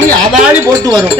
சாமி அதாடி போட்டு வரும்.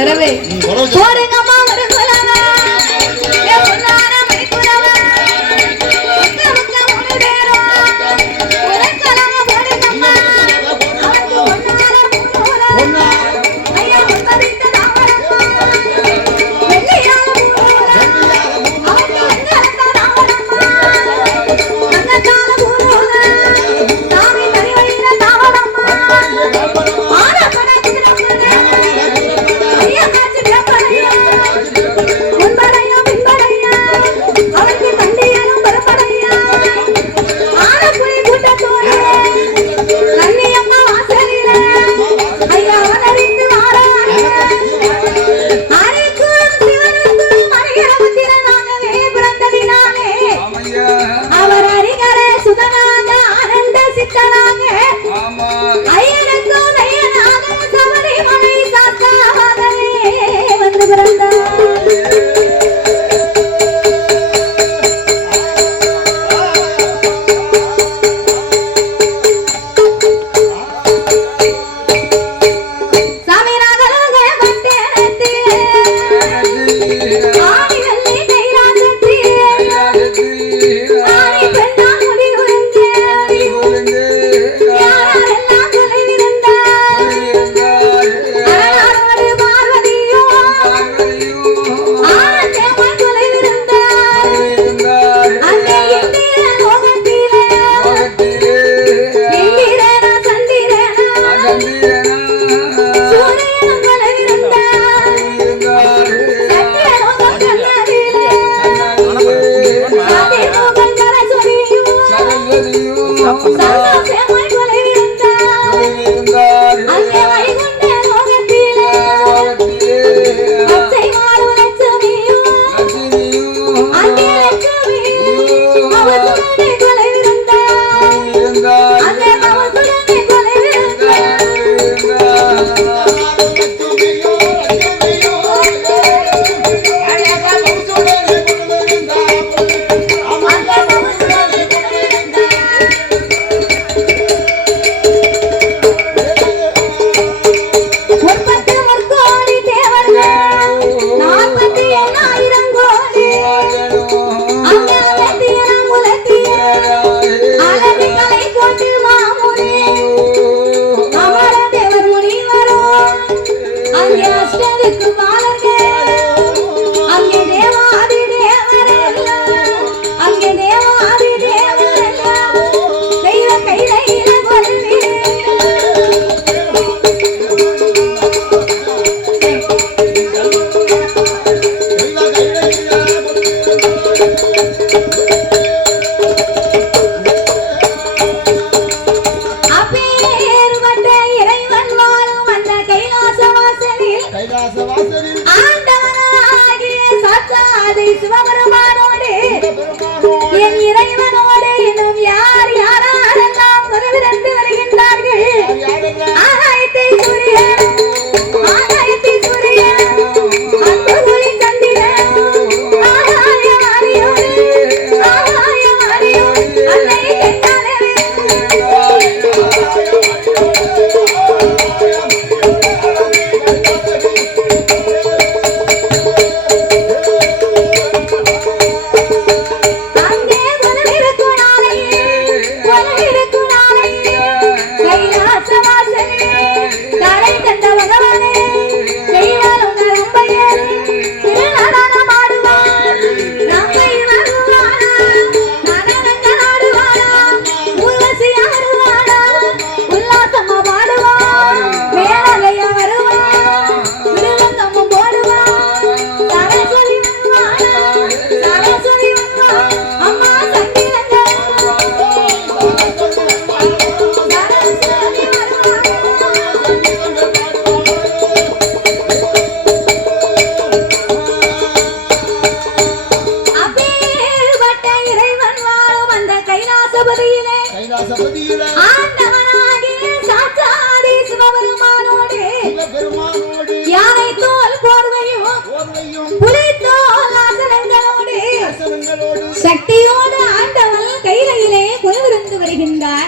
சக்தியோடு ஆண்டவன் கையிலே கொலுவிருந்து வருகின்றார்.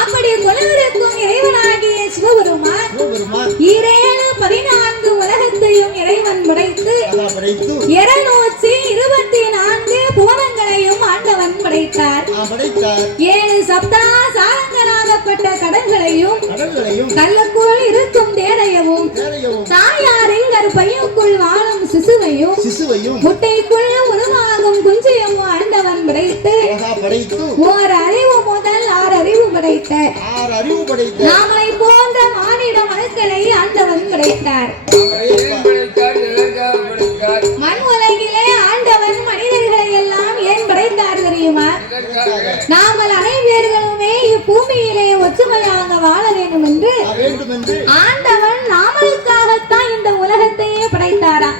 அப்படி கொலுவிருக்கும் இறைவனாகிய சிவபெருமான் 7 14 உலகத்தையும் இறைவன் படைத்து 224 புவனங்களையும் ஆண்டவன் படைத்தார். 7 சப்தா சாரங்களாகப்பட்ட கடல்களையும் கல்லுக்குள் இருக்கும் தேரையவும் தாயாரின் கருப்பையுக்குள் வாழும் சிசுவையும் முட்டைக்குள் உருவாகும் குஞ்சையும் ஆண்டவன் படைத்து ஓர் அறிவு முதல் 6 அறிவு படைத்த நாமளை போன்ற மானிட மனுக்களை ஆண்டவன் படைத்தார். மண் உலகிலே ஆண்டவன் மனிதர்களை எல்லாம் ஏன் படைத்தார் தெரியுமா? நாமல் அனைவர்களுமே இப்பூமியிலே ஒற்றுமையாக வாழ வேண்டும் என்று ஆண்டவன் நாமளுக்காகத்தான் இந்த உலகத்தையே படைத்தாரா.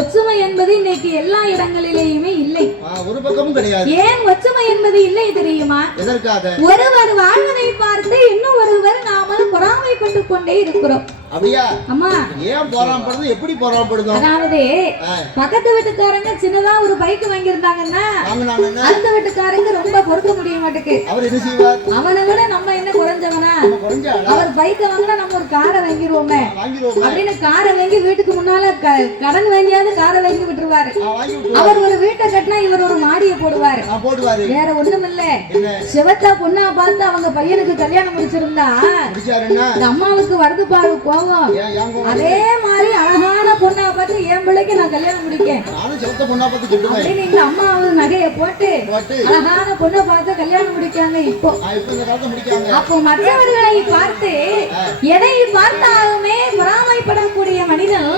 ஒற்றுமை என்பது இன்னைக்கு எல்லா இடங்களிலேயுமே இல்லை. ஒரு பக்கமும் கிடையாது. ஏன் ஒற்றுமை என்பது இல்லை தெரியுமா? எதற்காக? ஒருவர் வாழ்வதை பார்த்து இன்னும் ஒருவர் நாமல் பொறாமைப்பட்டு கொண்டே இருக்கிறோம். அப்படியா? அம்மா, ஏன் பொறாமைப்படுது? எப்படி பொறாமைப்படுதோம்? அதாவது பக்கத்து வீட்டுக்காரங்க சின்னதா ஒரு பைக் வாங்கியிருந்தாங்கன்னா அடுத்த வீட்டுக்காரங்க ரொம்ப பொறுக்க முடிய மாட்டேங்குது. அவர் என்ன செய்வார்? அவனை விட நம்ம என்ன குறைஞ்சவனா? அவர் பைக் வாங்கினா நம்ம ஒரு காரை வாங்கிடுவோமே அப்படின்னு காரை வாங்கி வீட்டுக்கு முன்னால கடன் வாங்கியாவது காரை வாங்கி விட்டுருவாரு. அவர் ஒரு வீட்டை கட்டினா இவர் ஒரு மாடியை போடுவாரு. வேற ஒண்ணும் இல்ல, சிவத்தா பொண்ணா பார்த்து அவங்க பையனுக்கு கல்யாணம் முடிச்சிருந்தா அம்மாவுக்கு வருது பாரு கோவம். அதே மாதிரி அழகான பொண்ணா பார்த்து என் பிள்ளைக்கு நான் கல்யாணம் முடிக்கேன் அப்படின்னு எங்க அம்மாவு நகையை போட்டு அழகான பொண்ணை பார்த்து கல்யாணம் முடிக்காங்க. இப்போ அப்போ மற்றவர்களை பார்த்து எதை பார்த்தாலுமே பொறாமைப்படக்கூடிய மனிதன்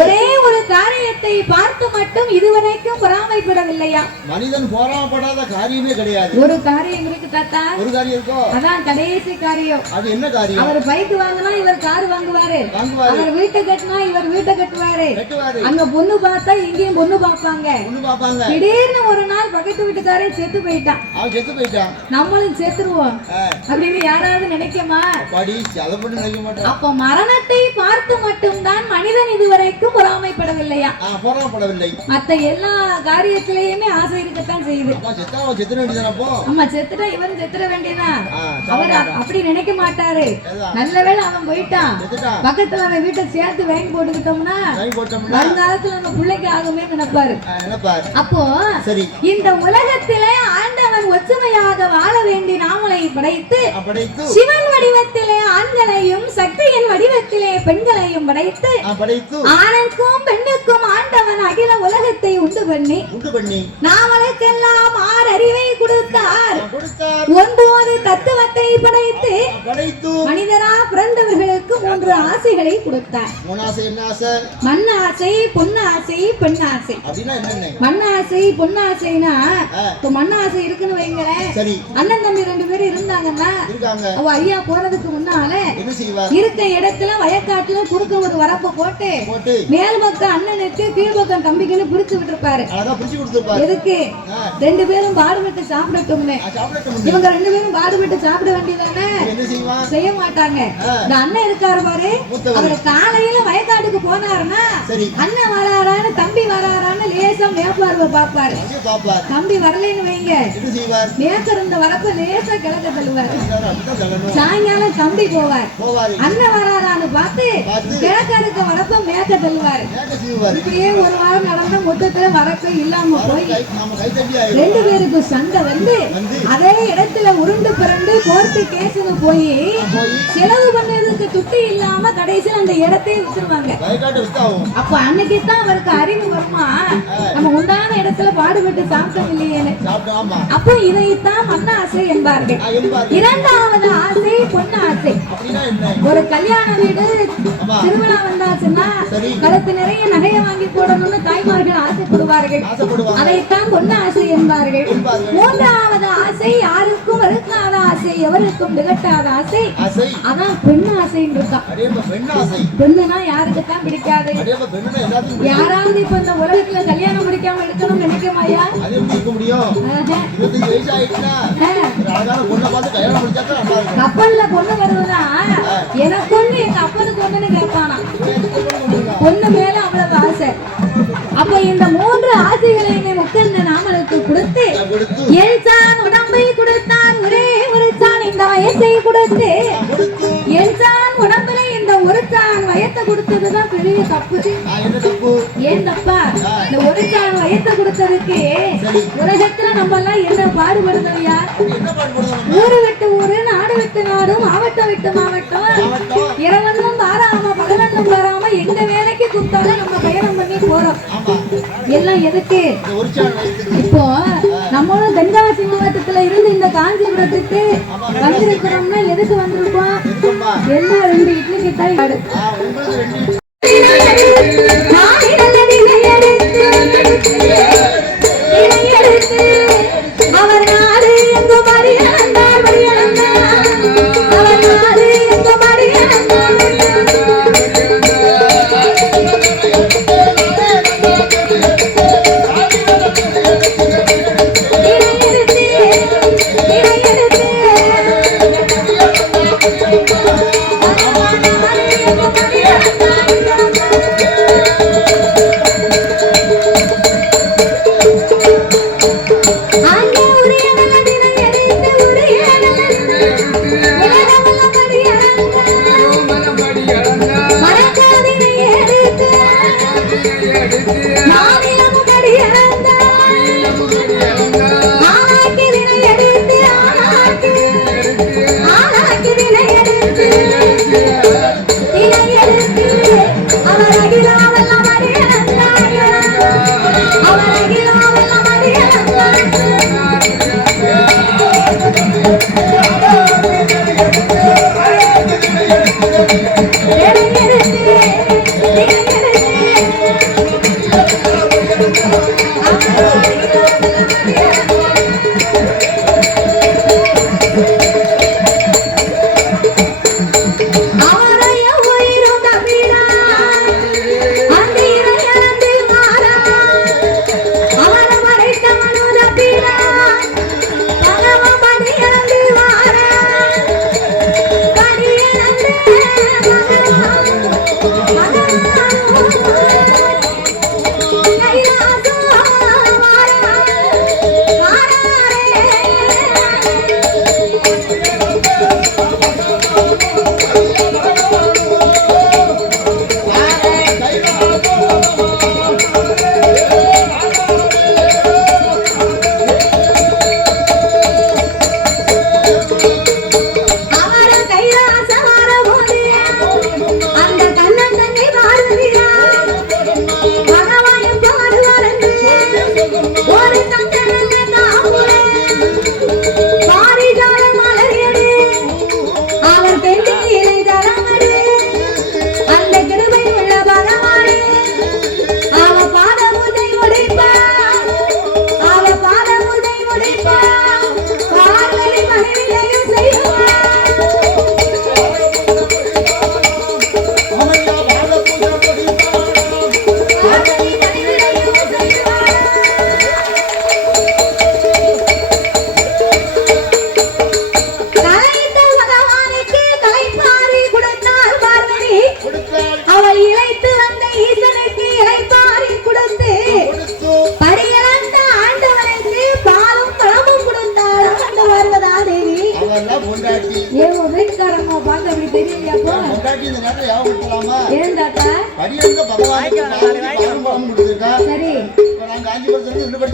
ஒரே ஒரு காரியத்தை பார்த்து மட்டும் இதுவரைக்கும் பொறாமைப்படவில்லையா? மனிதன் பொறாமைப்படாத காரியமே கிடையாது. ஒரு காரியம் இருக்கு தாத்தா. ஒரு காரியம் இருக்கோ? அதான் கடைசி காரியம். அது என்ன காரியம்? அவர் பைக் வாங்கினா இவர் கார் வாங்குவாரு. அவர் வீட்டை கட்டினா இவர் வீட்டை கட்டுவாரு. அங்க பொண்ணு பார்த்தா இங்கேயும் பொண்ணு பாப்பாங்க. திடீர்னு ஒரு நாள் பக்கத்து வீட்டுக்காரே செத்து போயிட்டான். நம்மளும் செத்துருவோம் அப்படின்னு யாராவது நினைக்கமா? அப்ப மரணத்தை பார்த்து மட்டும்தான் மனிதன் இதுவரைக்கும் பொறாமைப்படவில்லையா? மத்த எல்லா காரியத்திலேயுமே ஆசை இருக்கத்தான் செய்யுது. ஆமா, செத்துட்டா இவன் செத்துற வேண்டியதான். அவர் அப்படி நினைக்க மாட்டாரு. நல்ல வேளை அவன் போயிட்டான், பக்கத்துல அவன் வீட்டை சேர்த்து வாங்கி போட்டுக்கிட்டோம்னா வருங்காலத்துல நம்ம பிள்ளைக்கு ஆகுமே நினைப்பாரு. அப்போ இந்த உலகத்திலே ஆண்டவன் ஒற்றுமையாக வாழ வேண்டி நாமளை படைத்து சிவன் வடிவத்திலே ஆண்களையும் சக்தியின் வடிவத்திலே பெண்களையும் படைத்து ஆணுக்கும் பெண்ணுக்கும் ஆண்டவன் அகில உலகத்தை உண்டு பண்ணி நாமளுக்கெல்லாம் 6 அறிவை கொடுத்தார். 9 தத்துவத்தை படைத்து மனிதரா பிறந்தவர்களுக்கு 3 ஆசைகளை கொடுத்தார். மண்ணாசை, பொன்னாசை, பெண்ணாசை. மண்ணாசை பொன்னாசைனா இப்ப மண்ணாசை இருக்குன்னு வைங்களேன். அண்ணன் தம்பி 2 பேரும் இருந்தாங்கன்னா அவ ஐயா போறதுக்கு முன்னால இருக்க இடத்துல வயக்காட்டுல குறுக்க ஒரு வரப்ப போட்டு மேல் பக்கம் அண்ணனுக்கு கீழ் பக்கம் தம்பிக்குன்னு பிரிச்சு விட்டுருப்பாரு. எதுக்கு? 2 பேரும் பாடுபட்டு சாப்பிடட்டும்னு. இவங்க 2 பேரும் பாடுபட்டு சாப்பிட வேண்டியதானே? செய்ய மாட்டாங்க. இந்த அண்ணன் இருக்காரு பாரு, அவர் காலையில வயக்காட்டுக்கு போனாருன்னா அண்ணன் வராரான்னு தம்பி வராரான்னு லேசா மேப்பார்வை பாப்பாரு. தம்பி வரலன்னு வைங்க, மேற்க இருந்த வரப்ப லேசா கிழக்க தள்ளுவாரு. சாயங்காலம் தம்பி போவார், அண்ணன் வராரான்னு பார்த்து கிழக்க இருக்க வரப்ப மேற்க தள்ளுவாரு. இப்படியே ஒரு வாரம் நடந்த மொத்தத்துல வரப்ப இல்லாம போய் 2 பேருக்கும் சண்டை வந்து அதே இடத்துல உருண்டு பிறண்டு கோர்ட்டு கேஸுக்கு போய் செலவு பண்ணதுக்கு துட்டு இல்லாம கடைசியில் அந்த இடத்தையே வித்துருவாங்க. அப்ப அன்னைக்கு தான் அவருக்கு அறிவு வருமா, நம்ம உண்டான இடத்துல பாடுபட்டு சாப்பிட்டோம் இல்லையேன்னு. அப்போ இதைத்தான் மண்ண ஆசை என்பார்கள். 2வது ஆசை பொண்ணு ஆசை. ஒரு கல்யாண வீடு திருவிழா வந்தாச்சுன்னா கழுத்து நிறைய நகையை வாங்கி போடணும்னு தாய்மார்கள் ஆசைப்படுவார்கள். அதைத்தான் பொண்ணு ஆசை என்பார்கள். 3வது ஆசை யாருக்கும் வெறுக்காத ஆசை, எவருக்கும் திகட்டாத ஆசை, அதான் பெண் ஆசைன்னு இருக்கா. பெண்ணுனா யாருக்கு தான் பிடிக்காது? யாராவது இப்ப இந்த உலகத்துல கல்யாணம் முடிக்காம இருக்கணும்னு நினைக்கமாயா? கப்பல்ல பொண்ணு வருவதா எனக்கு ஒண்ணு எங்க அப்பனுக்கு ஒண்ணுன்னு கேட்பானா. பொண்ணு மேல அவ்வளவு ஆசை. அப்ப இந்த 3 ஆசைகளையுமே முக்கண்ண நாமளுக்கு கொடுத்து என் சான் உடம்பை கொடுத்தான், ஒரே ஒரு சான் இந்த வயசை வயத்தை கொடுத்து என் உடம்புல இந்த ஒரு தான் வயத்தை கொடுத்ததுதான் பெரிய தப்பு. ஏன் தப்பா? இந்த ஒரு தான் வயத்தை கொடுத்ததுக்கு உலகத்துல நம்ம எல்லாம் என்ன பாடுபடுறோம்யா? ஊரு விட்டு ஊரு, நாடு விட்டு நாடு, மாவட்டம் விட்டு மாவட்டம், இரவெல்லாம் பாராம பகலெல்லாம் பாராம எங்க வேலைக்கு கூப்பிட்டாலும் நம்ம பயணம் பண்ணி போறோம். எல்லாம் எதுக்கு? இப்போ நம்மளும் தென்காசி மாவட்டத்துல இருந்து இந்த காஞ்சிபுரத்துக்கு வந்திருக்கிறோம்னா எதுக்கு வந்திருக்கோம்? எல்லாம் 2 இட்லி கிட்ட அவர் நாடு எங்க மரியாதை அவர் நாடு எங்க மரியாதை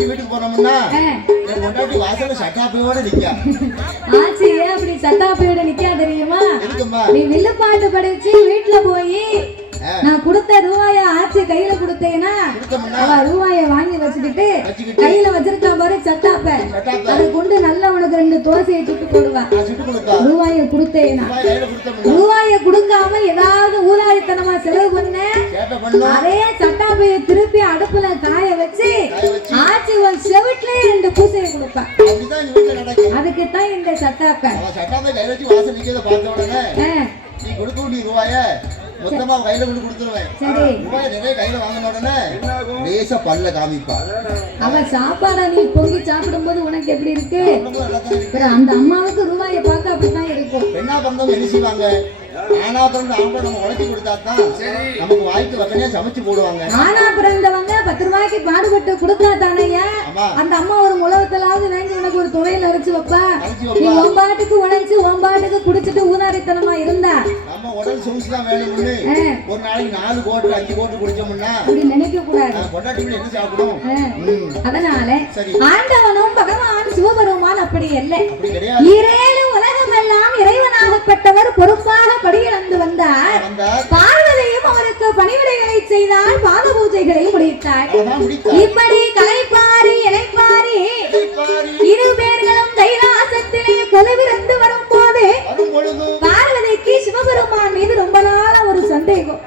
வீட்டுக்கு போனோம்னா பொண்டாட்டி வாசல்ல சட்டாப்பையோட நிக்க. ஆச்சி ஏன் அப்படி சட்டாப்பையோட நிக்கா தெரியுமா? நீ வில்லுப்பாட்டு படிச்சு வீட்டுல போய் நான் கொடுத்த ரூபாய ஆச்சி கையில கொடுத்தேன்னா அவ ரூபாய வாங்கி வச்சுக்கிட்டு கையில வச்சிருக்கா பாரு சட்டாப்ப, அதை கொண்டு நல்லா உனக்கு 2 தோசையை சுட்டு போடுவா. ரூபாய கொடுத்தேன்னா ரூபாய கொடுக்காம ஏதாவது ஊதாரித்தனமா செலவு பண்ண அதே சட்டாப்பைய திருப்பி அடுப்புல காய வச்சு ஆச்சி ஒரு செவிட்லயே 2 பூசையை கொடுப்பா. அதுக்குத்தான் இந்த சட்டாப்பை நீ கொடுக்க வேண்டிய ரூபாய மொத்தமா கையில கொண்டு கொடுத்துருவேன். ரூபாய் நிறைய கையில வாங்கின உடனே லேசா பல்ல காமிப்பா. அவ சாப்பாட நீ பொங்கி சாப்பிடும் போது உனக்கு எப்படி இருக்கு? அந்த அம்மாவுக்கு ரூபாயை பார்க்க அப்படித்தான் இருக்கும். என்ன பந்தம் என்ன செய்வாங்க? ஆனா பிறந்த ஆம்பளை நம்ம உழைச்சி கொடுத்தாதான் நமக்கு வாய்க்கு வக்கனே சமைச்சு போடுவாங்க. ஆனா பிறந்தவங்க 10 ரூபாய்க்கு பாடுபட்டு கொடுத்தா தானையா அந்த அம்மா ஒரு உலகத்திலாவது வாங்கி உனக்கு ஒரு துவையில அரைச்சு வைப்பா. நீ ஒம்பாட்டுக்கு உழைச்சு ஒம்பாட்டுக்கு குடிச்சிட்டு ஊதாரித்தனமா இருந்தா நம்ம உடல் சொகுசுதான் வேணும்னு ஒரு நாளைக்கு 4 கோட்டு 5 கோட்டு குடிச்சோம்னா அப்படி நினைக்க கூடாது. பொண்டாட்டிகள் என்ன சாப்பிடும்? அதனால ஆண்டவனும் பகவான் சிவபெருமான் அப்படி இல்லை. இரேழு உலகம் எல்லாம் இறைவனாகப்பட்டவர் பொறுப்பாக படியிழந்து வந்தார். பார்வதியும் அவருக்கு பணிவிடைகளை செய்தால் பாத பூஜைகளை முடித்தார். இப்படி கலைப்பாரி இலைப்பாரி இரு பேர்களும் கைலாசத்திலே கொலுவிருந்து வரும் போது பார்வதிக்கு சிவபெருமான் மீது ரொம்ப நாளா ஒரு சந்தேகம்.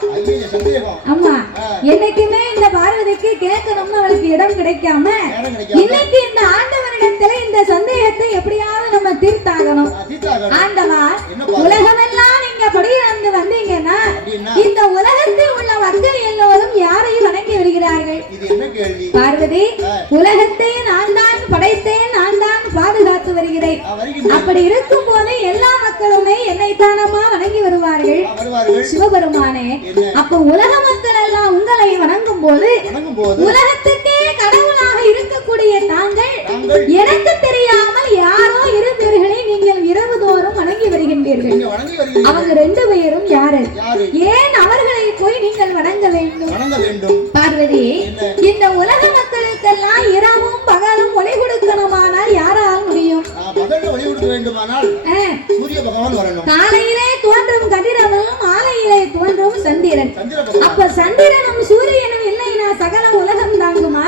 ஆமா, என்னைக்குமே இந்த பார்வதிக்கு கேட்கணும்னு அவளுக்கு இடம் கிடைக்காம இன்னைக்கு இந்த ஆண்டவனிடத்துல இந்த சந்தேகத்தை எப்படியாவது நம்ம தீர்த்தாகணும். ஆண்டவா, உலகமெல்லாம் நீங்க படியிழந்து வந்தீங்கன்னா இந்த உலகத்தில் உள்ள மக்கள் எல்லோரும் யாரையும் வணங்கி வருகிறார்கள்? பார்வதி, உலகத்தை நான் தான் படைத்தேன், நான் தான் பாதுகாத்து வருகிறேன். அப்படி இருக்கும் போது எல்லா மக்களுமே என்னை தானமா வணங்கி வருவார்கள். சிவபெருமானே, அப்ப உலக மக்கள் எல்லாம் உங்களை வணங்கும் போது உலகத்துக்கே கடவுளாக இருக்கக்கூடிய தாங்கள் எனக்கு தெரியாமல் யாரோ இரு பேர்களை நீங்கள் இரவு தோறும் வணங்கி வருகின்றீர்கள். அவங்க 2 பேரும் யாரு? ஏன் அவர்களை போய் நீங்கள் வணங்க வேண்டும்? பார்வதி, இந்த உலக மக்களுக்கெல்லாம் இரவும் பகலும் ஒளி கொடுக்கணுமானால் யாரால் முடியும்? காலையிலே தோன்றும் கதிரவனும் மாலையிலே தோன்றும் சந்திரன். அப்ப சந்திரனும் சூரியனும் இல்லைனா சகல உலகம் தாங்குமா?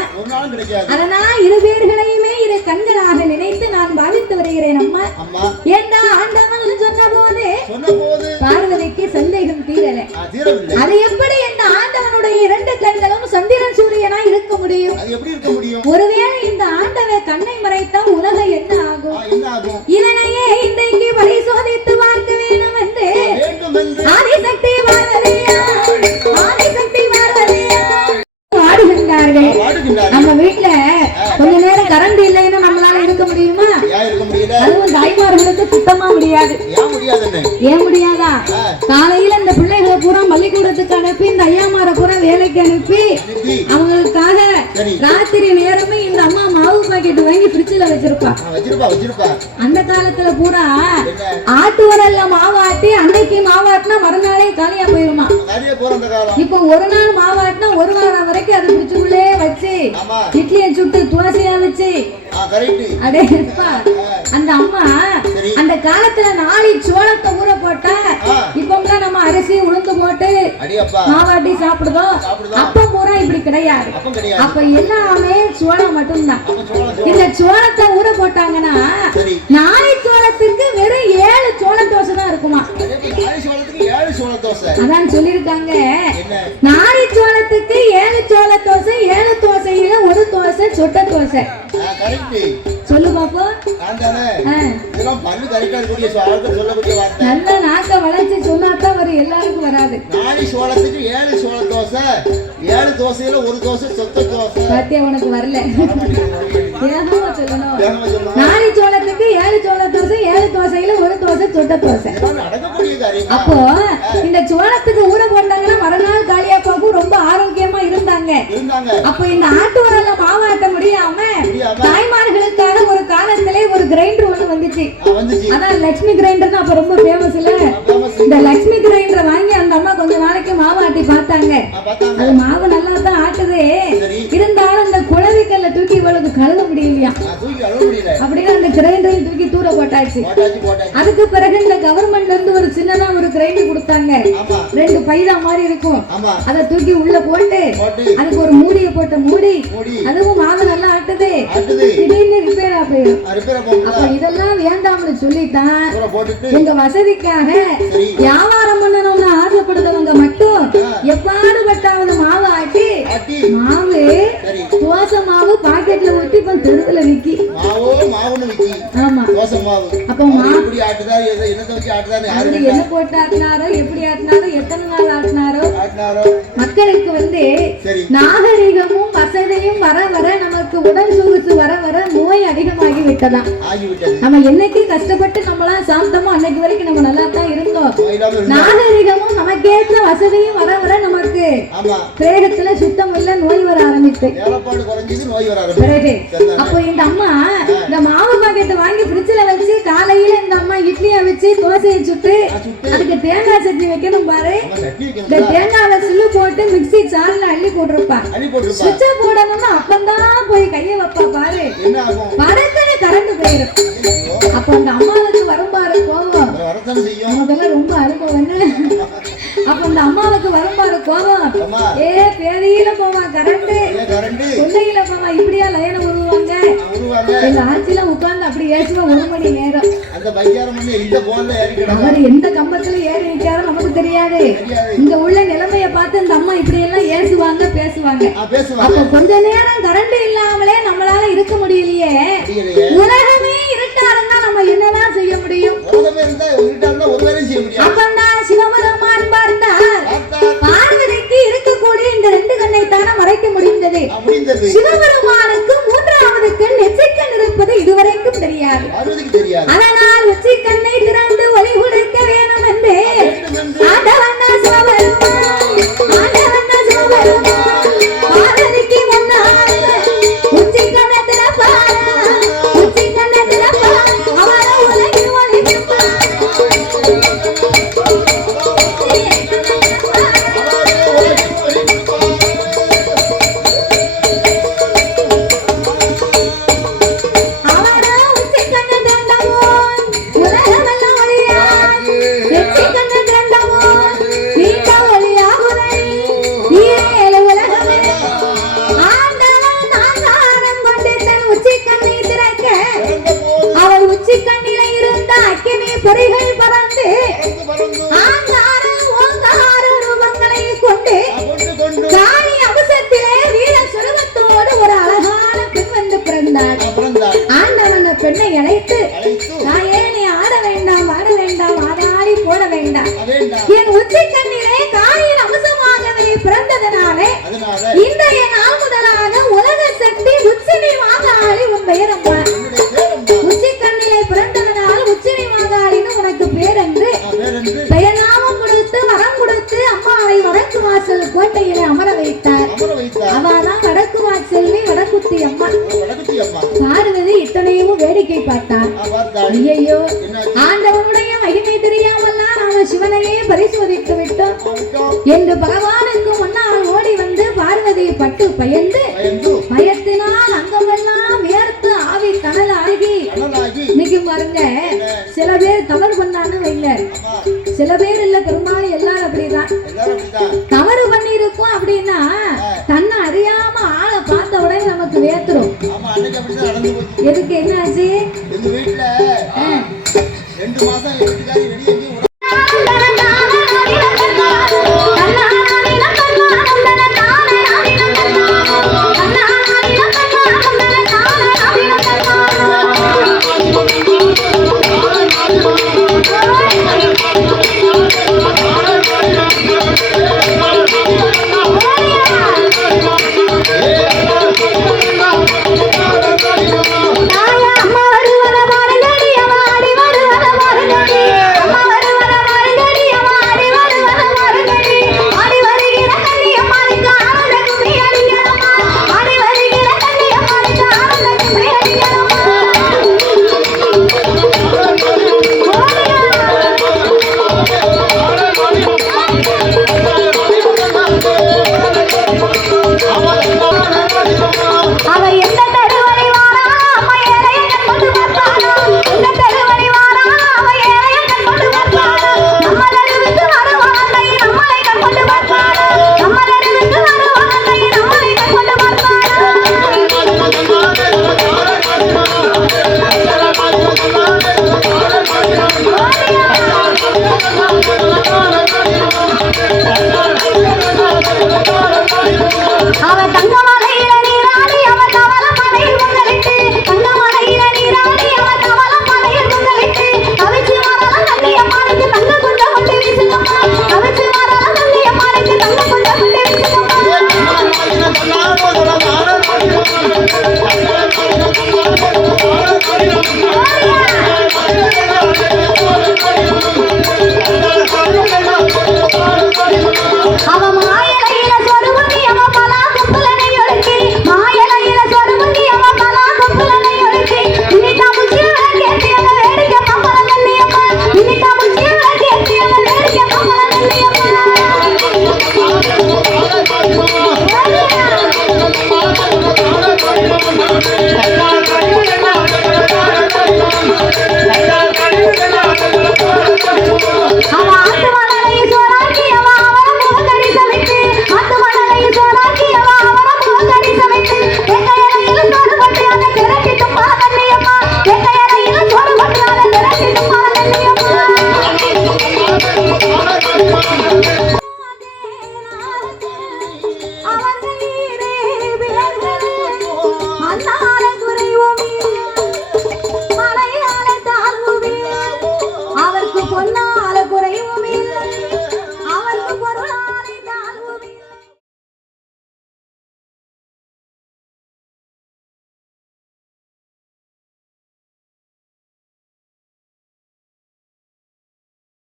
அதனால் இரு பேர்களையுமே இரு கண்களாக நினைத்து நான் பாவித்து வருகிறேன். அம்மா என்ற ஆண்டவன் சொன்ன போது பார்வதிக்கு சந்தேகம் தீரல. அது எப்படி இந்த ஆண்டவனுடைய 2 கண்களும் சந்திரன் சூரியனா இருக்க முடியும்? ஒருவேளை இந்த ஆண்டவன் கண்ணை மறைத்தா உலகம் என்ன ஆகும்? இதனையே இன்றைக்கு பரிசோதித்து பார்க்க வேண்டும் என்று ஆதிசக்தி பார்வதியா பாடுகின்றார்கள். நம்ம வீட்டுல கொஞ்ச நேரம் கரண்ட் இல்லைன்னா நம்மளால இருக்க முடியுமா? அதுவும் தாய்மார்களுக்கு சுத்தமா முடியாது. ஏன் முடியாதா? காலையில இந்த பிள்ளைகளை பூரா பள்ளிக்கூடத்துக்கு அனுப்பி இந்த ஐயாமார பூரா வேலைக்கு அனுப்பி அவங்களுக்காக ராத்திரி நேரமே இந்த அம்மா மாவு பாக்கெட் வாங்கி ஃப்ரிட்ஜ்ல வச்சிருப்பா. அந்த காலத்துல பூரா ஆட்டு உரல்ல மாவாட்டி அன்னைக்கு மாவாட்டினா மறுநாளே காலியா போயிருமா. இப்ப ஒரு நாள் மாவாட்டினா ஒரு வாரம் வரைக்கும் அது ஃப்ரிட்ஜுக்குள்ளே வச்சு இட்லியை சுட்டு துளசியா வச்சு அடே இருப்பா. அந்த அம்மா அந்த காலத்துல 4 சோளத்தை ஊற போட்டா இப்பம்லாம் நம்ம அரிசி உளுந்து போட்டு மாவாட்டி சாப்பிடுதோம். அப்ப பூரா இப்படி கிடையாது. அப்ப எல்லாமே சோளம் மட்டும்தான். இந்த சோளத்தை ஊற போட்டாங்கன்னா 4 சோளத்துக்கு வெறும் 7 சோள தோசை தான் இருக்குமா. அதான் சொல்லிருக்காங்க, 4 சோளத்துக்கு 7 சோள தோசை, 7 தோசையில ஒரு தோசை சொட்ட தோசை. சொல்லு பாப்போம். நல்ல நாக்க வளைச்சு சொன்னாதான் வரும், எல்லாருக்கும் வராது. 4 சோளத்துக்கு 7 சோள தோசை, 7 தோசையில ஒரு தோசை சொத்த தோசை. பாத்தியா, உனக்கு வரல. வேகமா சொல்லணும். 4 சோளத்துக்கு 7 சோள தோசை, 7 தோசையில ஒரு தோசை சொட்ட தோசை. அப்போ இந்த சோளத்துக்கு ஊற போட்டாங்கன்னா மறுநாள் காலியா போகும். ரொம்ப ஆரோக்கியமா இருந்தாங்க. அப்போ இந்த ஆட்டு உரல்ல மாவாட்ட முடியாம தாய்மார்களுக்காக ஒரு காலத்திலே ஒரு கிரைண்டர் ஒண்ணு வந்துச்சு. அதான் லட்சுமி கிரைண்டர். அப்ப ரொம்ப ஃபேமஸ் இல்ல. இந்த லட்சுமி கிரைண்டரை வாங்கி அந்த அம்மா கொஞ்ச நாளைக்கு மாவாட்டி பார்த்தாங்க. அது மாவு நல்லா தான் ஆட்டுது. இருந்தாலும் அந்த குழவிக்கல்ல தூக்கி இவளுக்கு கழுவ முடியலையா. அப்படின்னு அந்த கிரைண்டரையும் தூக்கி தூர போட்டாச்சு. அதுக்கு பிறகு இந்த கவர்மெண்ட்ல இருந்து ஒரு சின்னதா ஒரு கிரைண்டர் கொடுத்தாங்க. 2 பைதா மாதிரி இருக்கும். அதை தூக்கி உள்ள போட்டு அதுக்கு ஒரு மூடியை போட்ட மூடி, அதுவும் மாவு நல்லா ஆட்டுது. திடீர்னு ரிப்பேர் ஆயிடும். அப்ப இதெல்லாம் வேண்டாம்னு சொல்லித்தான் எங்க வசதிக்காக வியாபாரம் பண்ணணும்னு ஆசைப்படுறவங்க மட்டும் எப்பாடுபட்டாவது மாவு ஆட்டி மாவு தோசை மாவு பாக்கெட்ல ஊத்தி இப்ப தெருத்துல விக்கி. ஆமா, அப்ப என்ன போட்டு ஆட்டினாரோ, எப்படி ஆட்டினாரோ, எத்தனை நாள் ஆட்டினாரோ. மக்களுக்கு நாகரிகமும் வசதியும் வர வர நமக்கு உடல் சொகுசு வர வர நோய் அதிகமாகி விட்டதாம். நம்ம என்னைக்கு கஷ்டப்பட்டு நம்மளாம் சாப்பிட்டோமோ அன்னைக்கு வரைக்கும் நம்ம நல்லா தான் இருந்தோம். நாகரிகமும் நமக்கேற்ற வசதியும் வர வர நமக்கு பிரேகத்துல சுத்தம் இல்ல நோய் வர ஆரம்பித்து அப்போ இந்த அம்மா இந்த மாவு பாக்கெட்டை வாங்கி ஃப்ரிட்ஜ்ல வச்சு காலையில இந்த அம்மா இட்லியை வச்சு தோசையை சுட்டு அதுக்கு தேங்காய் சட்னி வைக்கணும் பாரு. இந்த தேங்காவை சில்லு போட்டு மிக்ஸி ஜார்ல அள்ளி போட்டிருப்பா. சுவிட்ச போடணும்னா அப்பந்தான் போய் கைய வைப்பா பாரு. படக்குன்னு கரண்ட் போயிடும். அப்போ அந்த அம்மாவுக்கு வரும் பாரு கோபம். நமக்கெல்லாம் ரொம்ப அனுபவம். அப்ப அந்த அம்மாவுக்கு வரும் பாரு கோபம். பேதியில போவான் கரண்ட், கொள்ளையில போவான். இப்படியா லைன உருவாங்க. எங்க ஆட்சியில உட்கார்ந்து அப்படி ஏசுவா 1 மணி நேரம். அவர் எந்த கம்பத்துல ஏறி நிற்காரோ நமக்கு தெரியாது. இங்க உள்ள நிலைமைய பார்த்து இந்த அம்மா இப்படி எல்லாம் ஏசுவாங்க பேசுவாங்க. அப்ப கொஞ்ச நேரம் கரண்ட் இல்லாமலே நம்மளால இருக்க முடியலையே. உலகமே இருட்டா இருந்தா நம்ம என்னதான் செய்ய முடியும்? அப்பந்தான் சிவபெருமான் பார்த்தார். பார்வதிக்கு இருக்கக்கூடிய இந்த 2 கண்ணை தானே மறைக்க முடிந்தது. சிவபெருமானுக்கு 3வது கண் நெற்றிக்கண் இருப்பது இதுவரைக்கும் தெரியாது. அதனால் நெற்றிக்கண்ணை திறந்து ஒளி கொடுக்க வேணும் என்று ஆண்டவன் சிவபெருமான் பார்வதிக்கு முன்னால் உச்சி கண்ணை திறப்பார். உச்சி கண்ணை திறப்பார். அவரை உலகில் ஒளிவிப்பார். பொறிகள் பறந்து ஆங்கார ஓங்கார ரூபங்களை கொண்டு காளி அம்சத்திலே வீர சுரூபத்தோடு ஒரு அழகான பெண் வந்து பிறந்தாள். ஆண்டவன் பெண்ணை அழைத்து, தாயே நீ ஆட வேண்டாம் ஆட வேண்டாம் ஆடாடி போட வேண்டாம். என் உச்சி கண்ணிலே காளியின் அம்சமாகவே பிறந்ததனாலே இன்றைய நாள் முதலாக உலக சக்தி உச்சினி வாகாளி உன் பெயர் அம்மா. உச்சி கண்ணிலே பிறந்ததனால் உச்சினி வாகாளின்னு உனக்கு பேர் என்று பெயர்நாமம் கொடுத்து வரம் கொடுத்து அம்மாவை வடக்கு வாசல் கோட்டையில அமர வைத்தார். அவதான் வடக்கு வாசல்வி வடக்குத்தி அம்மா. பார்வதி இத்தனையும் வேடிக்கை பார்த்தார். ஐயோ ஆண்டவனுடைய மகிமை தெரியாமல்லாம் நாம சிவனையே பரிசோதித்து விட்டோம் என்று பகவானுக்கு முன்னால் ஓடி வந்து பார்வதியை பட்டு பயந்து பயத்தினால் அங்கமெல்லாம் வேர்த்து ஆவி கடல் ஆகி இன்னைக்கு பாருங்க. சில பேர் தவறு பண்ணான்னு வைங்க, சில பேர் இல்ல பெரும்பாலும் எல்லாரும் அப்படிதான் தவறு பண்ணி இருக்கோம். அப்படின்னா தன்னை அறியாம ஆளை பார்த்த உடனே நமக்கு வேத்துரும். எதுக்கு என்னாச்சு?